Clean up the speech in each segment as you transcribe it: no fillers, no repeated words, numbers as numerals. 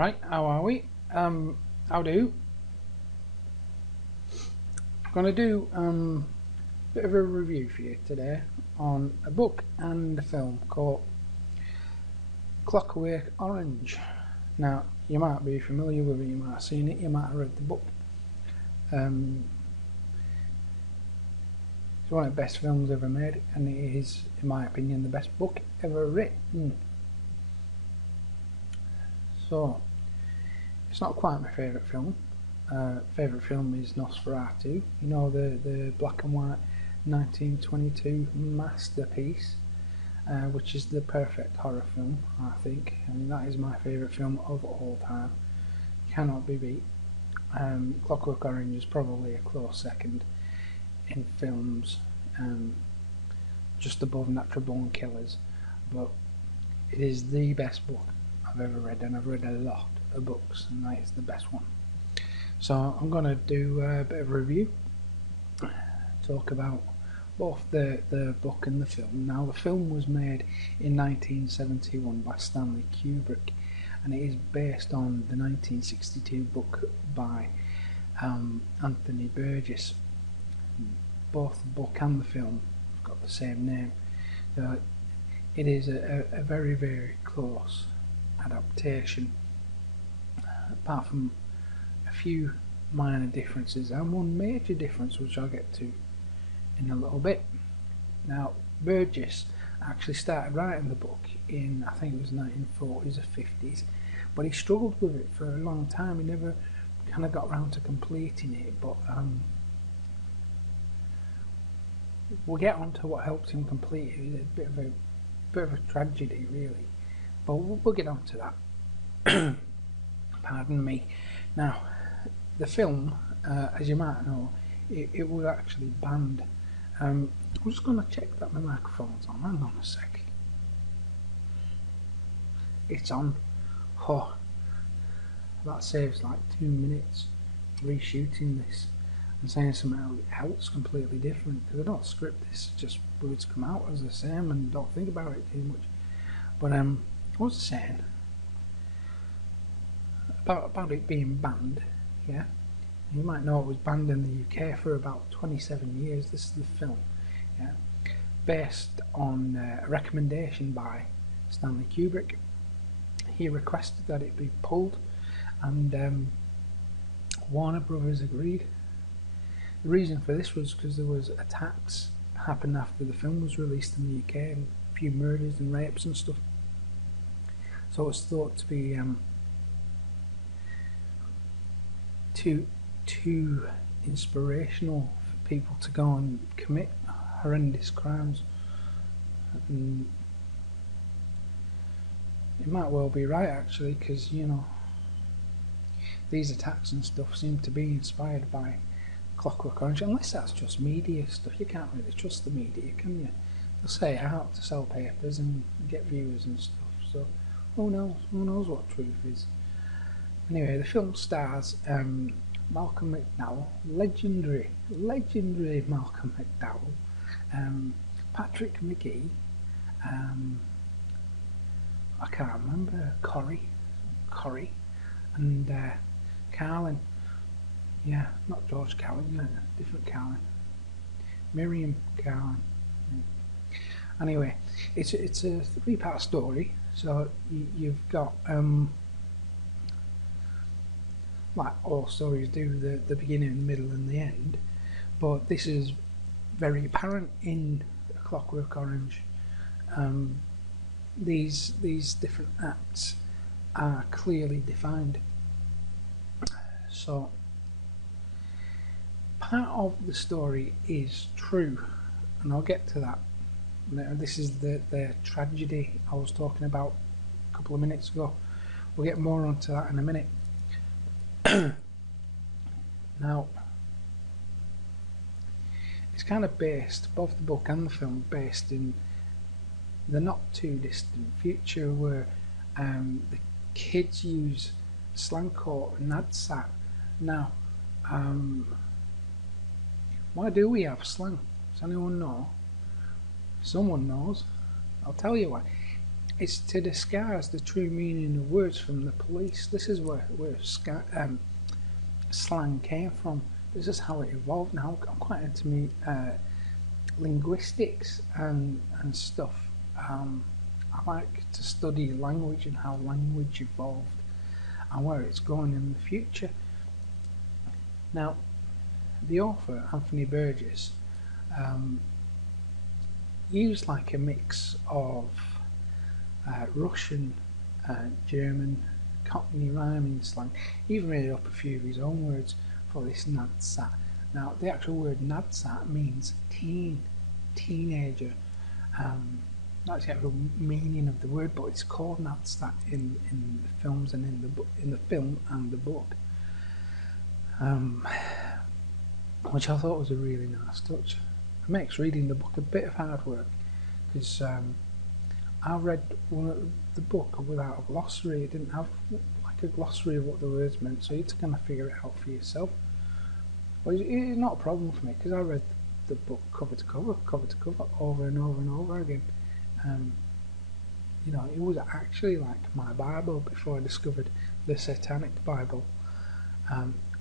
Right, how are we? How do? I'm going to do a bit of a review for you today on a book and a film called Clockwork Orange. Now, you might be familiar with it, you might have seen it, you might have read the book. It's one of the best films ever made, and it is, in my opinion, the best book ever written. So, it's not quite my favourite film. Favourite film is Nosferatu, you know, the black and white 1922 masterpiece, which is the perfect horror film, I think. I mean, that is my favourite film of all time. Cannot be beat. Clockwork Orange is probably a close second in films, just above Natural Born Killers, but it is the best book I've ever read, and I've read a lot of books, and that is the best one. So I'm going to do a bit of a review, talk about both the book and the film. Now, the film was made in 1971 by Stanley Kubrick, and it is based on the 1962 book by Anthony Burgess. Both the book and the film have got the same name, so it is a very, very close adaptation, apart from a few minor differences and one major difference, which I'll get to in a little bit. Now, Burgess actually started writing the book in, I think it was 1940s or 50s, but he struggled with it for a long time. He never kind of got around to completing it, but we'll get on to what helped him complete it. It was a bit of a tragedy, really, but we'll get on to that. Pardon me. Now, the film, as you might know, it was actually banned. I'm just going to check that my microphone's on. Hang on a sec. It's on. Oh, that saves like 2 minutes reshooting this and saying something else completely different, because I don't script this, just words come out as the same and don't think about it too much. But what was I saying about it being banned? Yeah, you might know it was banned in the UK for about 27 years. This is the film, yeah, based on a recommendation by Stanley Kubrick. He requested that it be pulled, and Warner Brothers agreed. The reason for this was because there was attacks happened after the film was released in the UK, and a few murders and rapes and stuff. So it was thought to be too inspirational for people to go and commit horrendous crimes. And it might well be right, actually, because, you know, these attacks and stuff seem to be inspired by Clockwork Orange, unless that's just media stuff. You can't really trust the media, can you? They'll say it out to sell papers and get viewers and stuff, so who knows what truth is. Anyway, the film stars Malcolm McDowell, legendary Malcolm McDowell, Patrick McGee, I can't remember, Corrie, and Carlin. Yeah, not George Carlin, no, different Carlin. Miriam Carlin. Yeah. Anyway, it's a 3-part story, so you've got like all stories do, the beginning, the middle and the end, but this is very apparent in A Clockwork Orange. These different acts are clearly defined. So part of the story is true, and I'll get to that. This is the tragedy I was talking about a couple of minutes ago. We'll get more onto that in a minute. Now, it's kind of based, both the book and the film, based in the not too distant future, where the kids use slang called nadsat. Now, why do we have slang? Does anyone know? Someone knows. I'll tell you why. it's to disguise the true meaning of words from the police. This is where slang came from. This is how it evolved. Now I'm quite into linguistics and stuff. I like to study language and how language evolved and where it's going in the future. Now, the author, Anthony Burgess, used like a mix of Russian, German, Cockney rhyming slang. He even made up a few of his own words for this nadsat. Now, the actual word nadsat means teenager. That's the actual meaning of the word, but it's called nadsat in the films and in the film and the book, which I thought was a really nice touch. It makes reading the book a bit of hard work, because I read the book without a glossary. It didn't have like a glossary of what the words meant, so you had to kind of figure it out for yourself. Well, it's not a problem for me, because I read the book cover to cover, over and over and over again. You know, it was actually like my Bible before I discovered the Satanic Bible,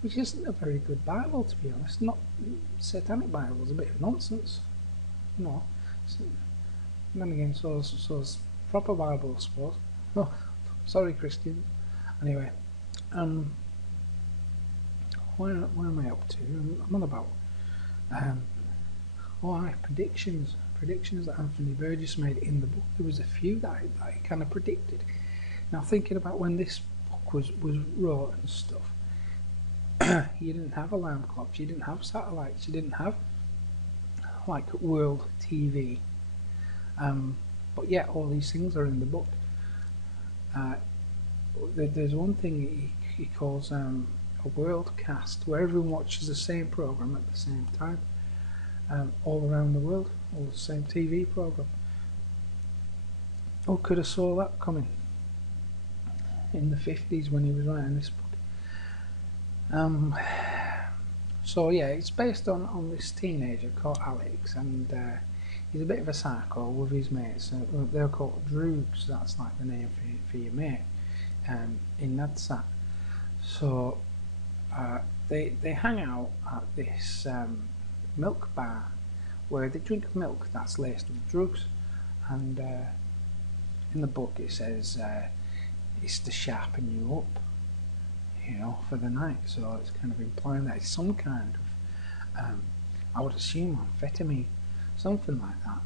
which isn't a very good Bible, to be honest. Not Satanic Bible is a bit of nonsense, you know. And then again, so's proper Bible, I suppose. Oh, sorry, Christians. Anyway, where am I up to? I'm on about predictions that Anthony Burgess made in the book. There was a few that I kind of predicted. Now, thinking about when this book was wrote and stuff, you didn't have alarm clocks, you didn't have satellites, you didn't have like world TV, but yet all these things are in the book. There's one thing he calls a worldcast, where everyone watches the same program at the same time, all around the world, all the same TV program. Who could have saw that coming in the 50s when he was writing this book? So yeah, it's based on this teenager called Alex, and he's a bit of a psycho with his mates. They're called droogs. That's like the name for your mate in Nadsat. So they hang out at this milk bar where they drink milk that's laced with drugs, and in the book it says it's to sharpen you up, you know, for the night. So it's kind of implying that it's some kind of I would assume amphetamine, something like that,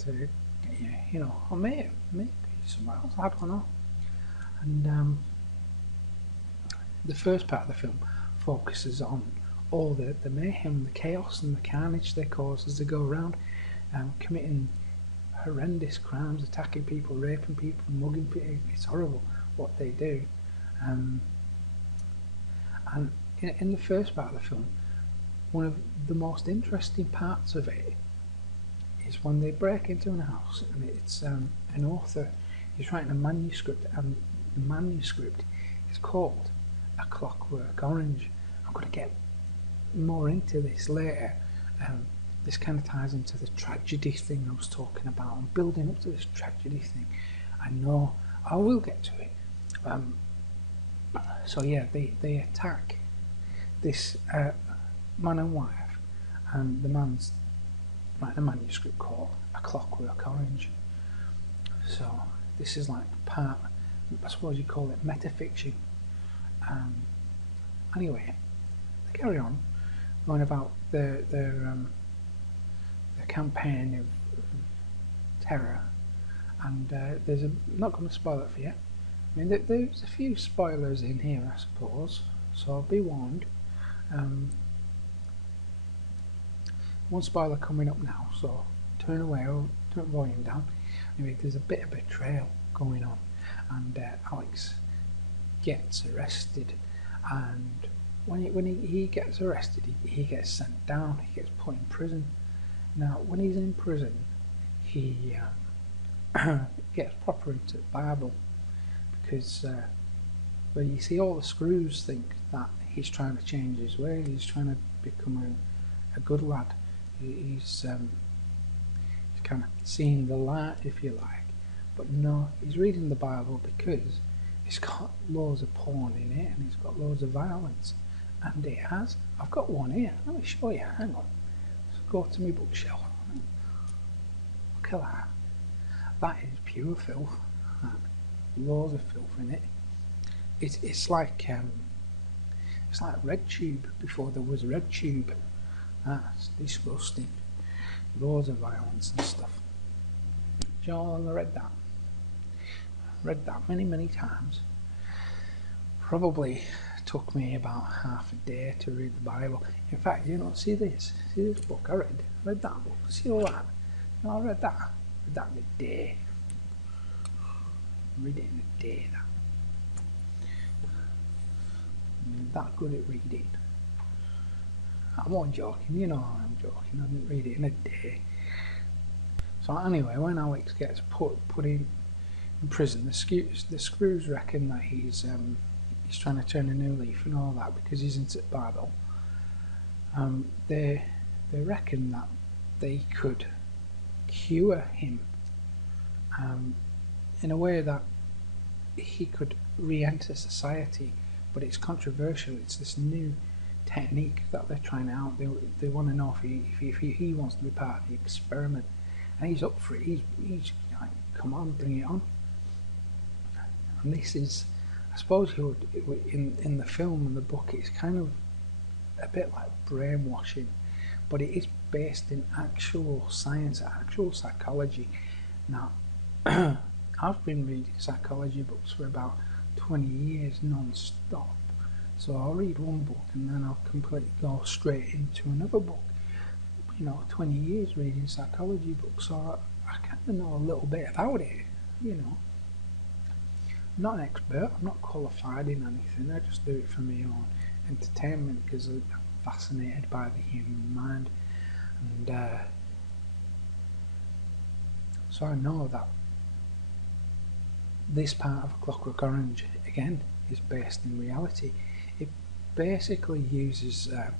to get you, you know, or maybe somewhere else, I don't know. And the first part of the film focuses on all the mayhem, the chaos and the carnage they cause as they go around committing horrendous crimes, attacking people, raping people, mugging people. It's horrible what they do. And in the first part of the film, one of the most interesting parts of it is when they break into a house, and it's an author, he's writing a manuscript, and the manuscript is called A Clockwork Orange. I'm going to get more into this later. This kind of ties into the tragedy thing I was talking about. I'm building up to this tragedy thing. I know I will get to it. So yeah, they attack this man and wife, and the man's writing a manuscript called A Clockwork Orange. So this is like part, I suppose you call it metafiction. Anyway, they carry on going about their campaign of terror, and there's I'm not going to spoil it for you. I mean, there's a few spoilers in here, I suppose, so be warned. One spoiler coming up now, so turn away or turn the volume down. Anyway, there's a bit of betrayal going on, and Alex gets arrested, and when he gets arrested, he gets sent down, he gets put in prison. Now, when he's in prison, he gets proper into the Bible, because well, you see, all the screws think that he's trying to change his ways, he's trying to become a good lad. He's kind of seeing the light, if you like, But no, he's reading the Bible because it's got loads of porn in it and it's got loads of violence. And it has. I've got one here. Let me show you. Hang on. Let's go to my bookshelf. Look at that. That is pure filth. Loads of filth in it. It's like RedTube before there was RedTube. That's disgusting. Loads of violence and stuff. Do you know how long I read that? I've read that many times. Probably took me about half a day to read the Bible. In fact, you know, see this book I read that book. See all that? You know, I read that in a day. Read it in a day. I'm that good at reading. I'm not joking, you know I'm joking. I didn't read it in a day. So anyway, when Alex gets put in prison, the screws reckon that he's trying to turn a new leaf and all that because he's into the Bible. They reckon that they could cure him in a way that he could re-enter society, but it's controversial. It's this new technique that they're trying out. They want to know if he wants to be part of the experiment, and he's up for it. He's like, come on, bring it on. And this is, I suppose, in the film and the book, it's kind of a bit like brainwashing, but it is based in actual science, actual psychology. Now, I've been reading psychology books for about 20 years non-stop. So I'll read one book and then I'll completely go straight into another book. You know, 20 years reading psychology books, so I kind of know a little bit about it, you know. I'm not an expert, I'm not qualified in anything, I just do it for my own entertainment because I'm fascinated by the human mind. And so I know that this part of A Clockwork Orange, again, is based in reality. It basically uses a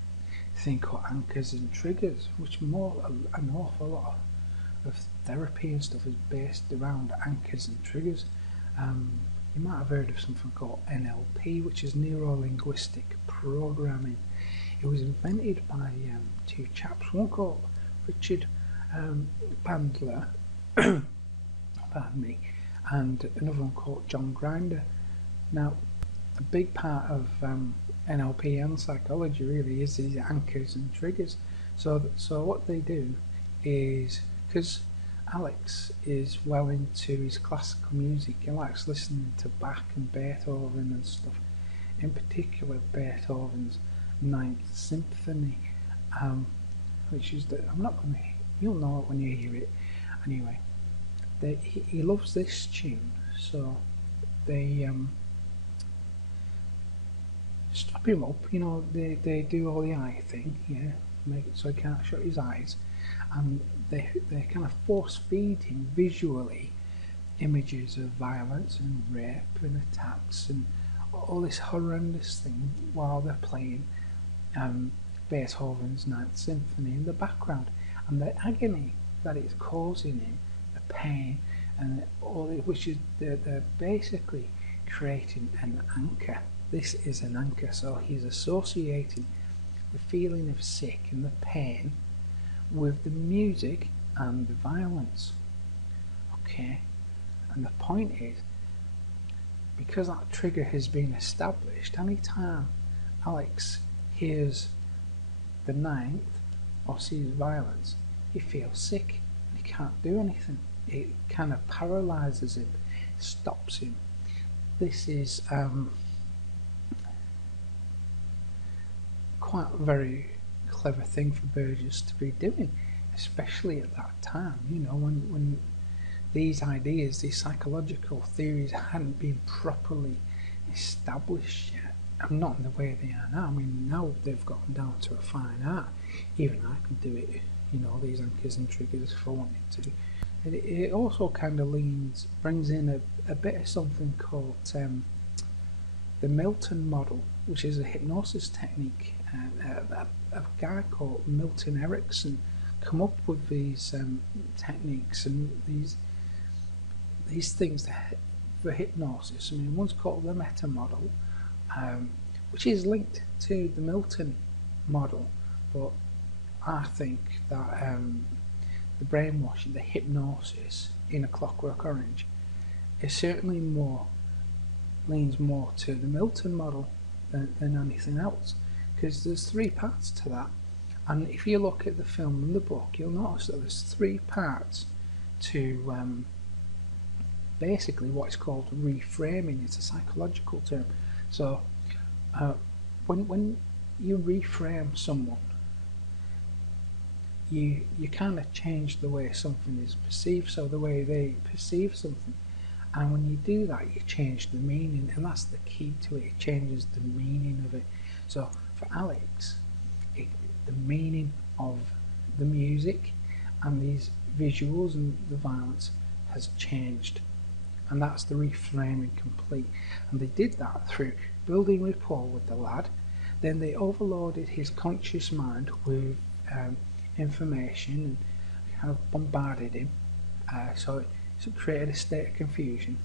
thing called anchors and triggers, which an awful lot of therapy and stuff is based around anchors and triggers. You might have heard of something called NLP, which is neuro-linguistic programming. It was invented by two chaps, one called Richard Bandler, pardon me, and another one called John Grinder. Now, a big part of NLP and psychology really is these anchors and triggers. So what they do is, because Alex is well into his classical music, he likes listening to Bach and Beethoven and stuff, in particular Beethoven's Ninth Symphony, which is you'll know it when you hear it. Anyway, he loves this tune, so they strap him up, you know, they do all the eye thing, yeah, make it so he can't shut his eyes, and they kind of force feed him visually images of violence and rape and attacks and all this horrendous thing while they're playing Beethoven's Ninth Symphony in the background, and the agony that it's causing him, the pain, and which is they're basically creating an anchor. This is an anchor, so he's associating the feeling of sick and the pain with the music and the violence. Okay, and the point is, because that trigger has been established, anytime Alex hears the ninth or sees violence, he feels sick and he can't do anything. It kind of paralyzes him, stops him. This is quite a very clever thing for Burgess to be doing, especially at that time, you know, when these ideas, these psychological theories hadn't been properly established yet, and not in the way they are now. I mean, now they've gotten down to a fine art. Even I can do it, you know, these anchors and triggers if I wanted to. It also kind of brings in a bit of something called the Milton model, which is a hypnosis technique. A guy called Milton Erickson come up with these techniques, and these things for hypnosis. I mean, one's called the meta model, which is linked to the Milton model, but I think that the brainwashing, the hypnosis in A Clockwork Orange is certainly leans more to the Milton model than anything else, because there's 3 parts to that. And if you look at the film and the book, you'll notice that there's 3 parts to basically what is called reframing. It's a psychological term. So when you reframe someone, you kind of change the way something is perceived, so the way they perceive something. And when you do that, you change the meaning, and that's the key to it. It changes the meaning of it. So for Alex, the meaning of the music and these visuals and the violence has changed, and that's the reframing complete. And they did that through building rapport with the lad. Then they overloaded his conscious mind with information and kind of bombarded him, so it created a state of confusion.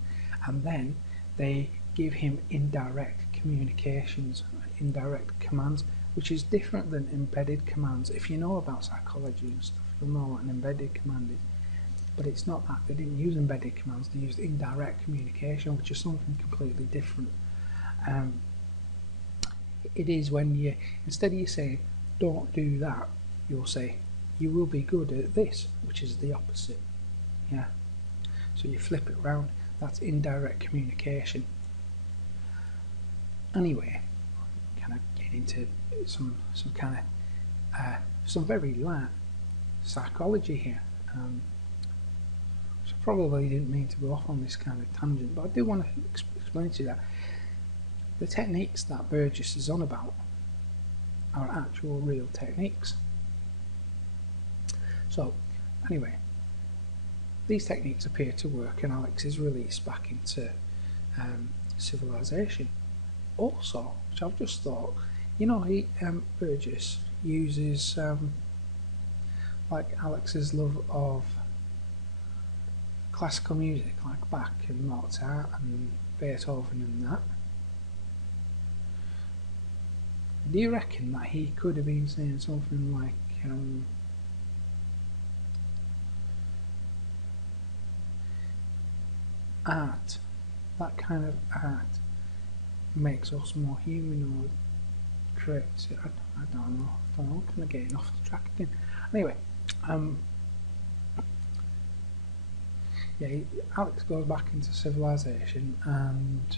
And then they give him indirect communications, indirect commands, which is different than embedded commands. If you know about psychology and stuff, you'll know what an embedded command is. But it's not that. They didn't use embedded commands, they used indirect communication, which is something completely different. It is when you, instead of you saying, don't do that, you'll say, you will be good at this, which is the opposite. Yeah. So you flip it around. That's indirect communication. Anyway, kind of get into some kind of some very light psychology here. So probably didn't mean to go off on this kind of tangent, but I do want to explain to you that the techniques that Burgess is on about are actual real techniques. So anyway, these techniques appear to work, and Alex is released back into civilization. Also, which I've just thought, you know, Burgess uses like Alex's love of classical music, like Bach and Mozart and Beethoven and that. Do you reckon that he could have been saying something like art, that kind of art makes us more human, or creates it? I don't know. I'm kind of getting off the track again. Anyway, yeah, Alex goes back into civilization, and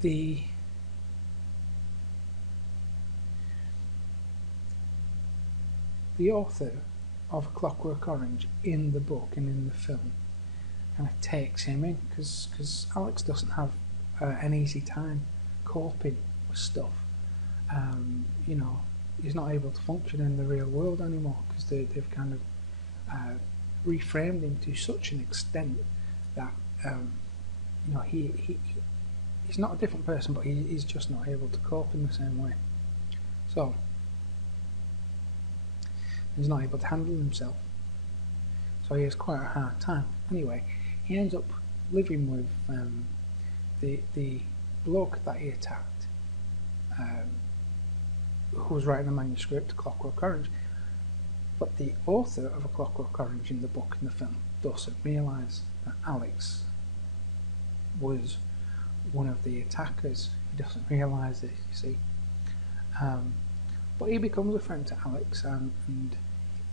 the author of A Clockwork Orange in the book and in the film kind of takes him in, because Alex doesn't have an easy time coping with stuff. You know, he's not able to function in the real world anymore, because they've kind of reframed him to such an extent that you know, he's not a different person, but he's just not able to cope in the same way. So he's not able to handle himself, so he has quite a hard time. Anyway, he ends up living with the bloke that he attacked, who was writing the manuscript, A Clockwork Orange. But the author of A Clockwork Orange in the book and the film doesn't realise that Alex was one of the attackers. He doesn't realise it, you see. But he becomes a friend to Alex, and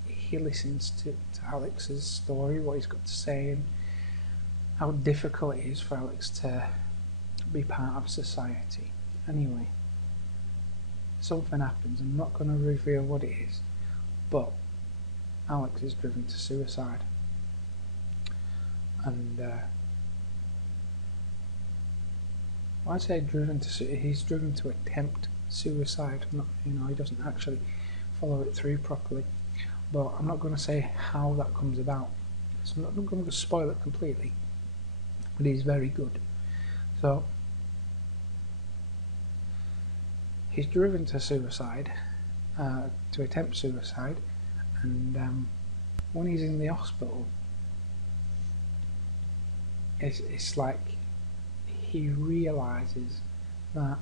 he listens to Alex's story, what he's got to say, and how difficult it is for Alex to be part of society. Anyway, something happens. I'm not going to reveal what it is, but Alex is driven to suicide, and I say driven to he's driven to attempt suicide. Not, you know, he doesn't actually follow it through properly. But I'm not going to say how that comes about, so I'm not going to spoil it completely. But he's very good. So he's driven to suicide, to attempt suicide, and when he's in the hospital, it's like he realizes that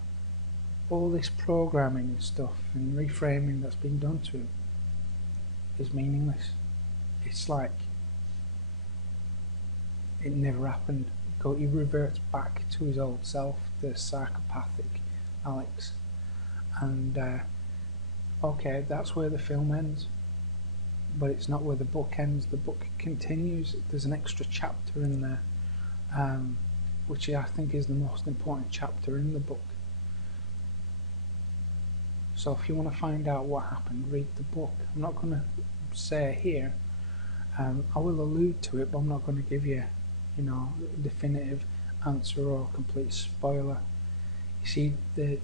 all this programming and stuff and reframing that's been done to him is meaningless. It's like it never happened. He reverts back to his old self, the psychopathic Alex. And okay, that's where the film ends, but it's not where the book ends. The book continues. There's an extra chapter in there, which I think is the most important chapter in the book. So if you want to find out what happened, read the book. I'm not going to say here. I will allude to it, but I'm not going to give you, a definitive answer or complete spoiler. You see, the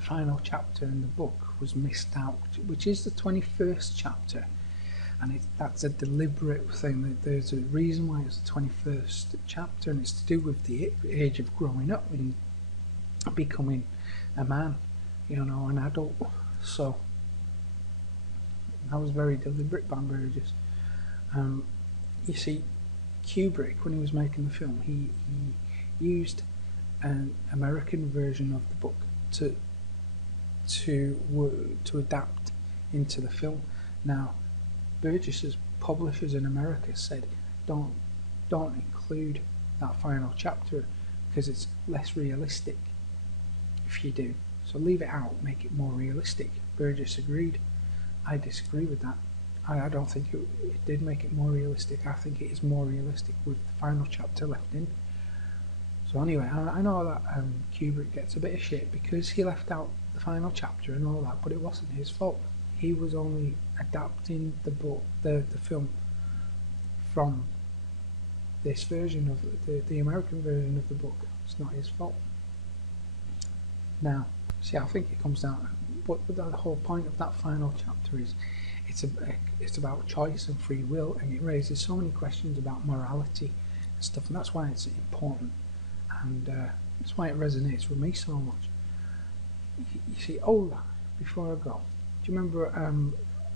final chapter in the book was missed out, which is the 21st chapter, and that's a deliberate thing. There's a reason why it's the 21st chapter, and it's to do with the age of growing up and becoming a man, an adult. So that was very deliberate by Burgess. You see, Kubrick, when he was making the film, he used an American version of the book to adapt into the film. Now, Burgess's publishers in America said, don't include that final chapter because it's less realistic if you do. So leave it out, make it more realistic. Burgess agreed. I disagree with that. I don't think it did make it more realistic. I think it is more realistic with the final chapter left in. So anyway, I know that Kubrick gets a bit of shit because he left out the final chapter and all that, but it wasn't his fault. He was only adapting the book, the film, from this version of the American version of the book. It's not his fault. Now, see, I think it comes down. But the whole point of that final chapter is it's about choice and free will, and it raises so many questions about morality and stuff, and that's why it's important, and that's why it resonates with me so much. You see, before I go, do you remember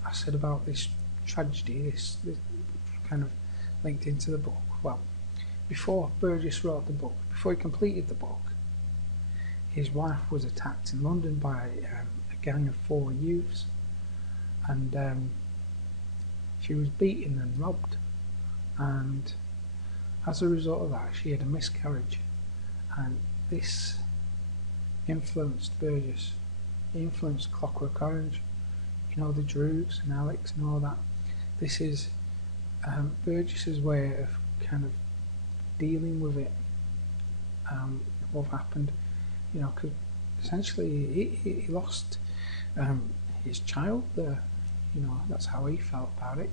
I said about this tragedy, this kind of linked into the book? Well, before Burgess wrote the book, before he completed the book, his wife was attacked in London by a gang of 4 youths, and she was beaten and robbed, and as a result of that she had a miscarriage, and this influenced Burgess. He influenced Clockwork Orange, the Droogs and Alex and all that. This is Burgess's way of kind of dealing with it, what happened, because essentially he lost his child there. That's how he felt about it,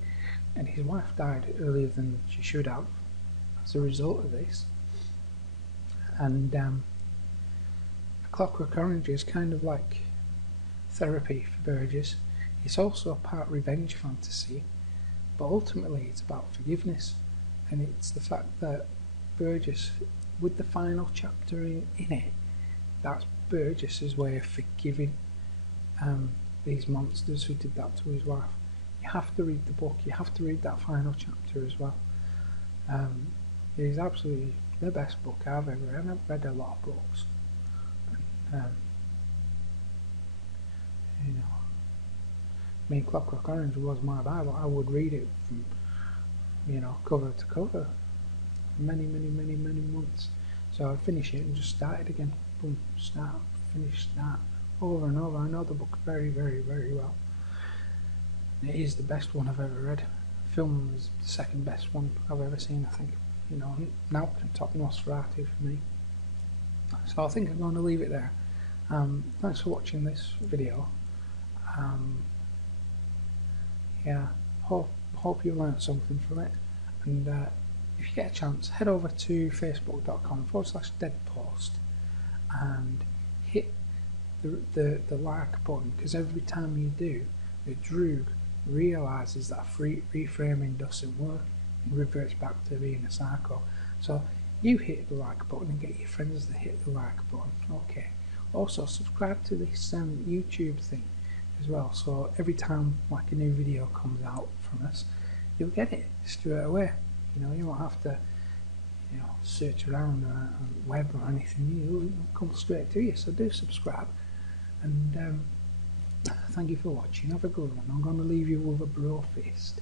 and his wife died earlier than she should have as a result of this. And A Clockwork Orange is kind of like therapy for Burgess. It's also a part revenge fantasy, but ultimately it's about forgiveness, and it's the fact that Burgess, with the final chapter in it, that's Burgess's way of forgiving these monsters who did that to his wife. You have to read the book, you have to read that final chapter as well. It is absolutely the best book I've ever read. I've read a lot of books. Clockwork Orange was my Bible. I would read it from, cover to cover, many months. So I'd finish it and just start it again. Boom, start, finish, start, over and over. I know the book very, very, very well. It is the best one I've ever read. The film is the second best one I've ever seen, I think. Now can top Nosferatu for me. So I think I'm going to leave it there. Thanks for watching this video. Hope you learnt something from it, and if you get a chance, head over to facebook.com/DeadPost and hit the like button, because every time you do, the Droog realises that reframing doesn't work and reverts back to being a psycho. So you hit the like button and get your friends to hit the like button. Okay. Also subscribe to this YouTube thing as well, so every time like a new video comes out from us, you'll get it straight away. You know, you won't have to, you know, search around on the web or anything. It'll come straight to you. So do subscribe, and thank you for watching. Have a good one. I'm going to leave you with a bro fist.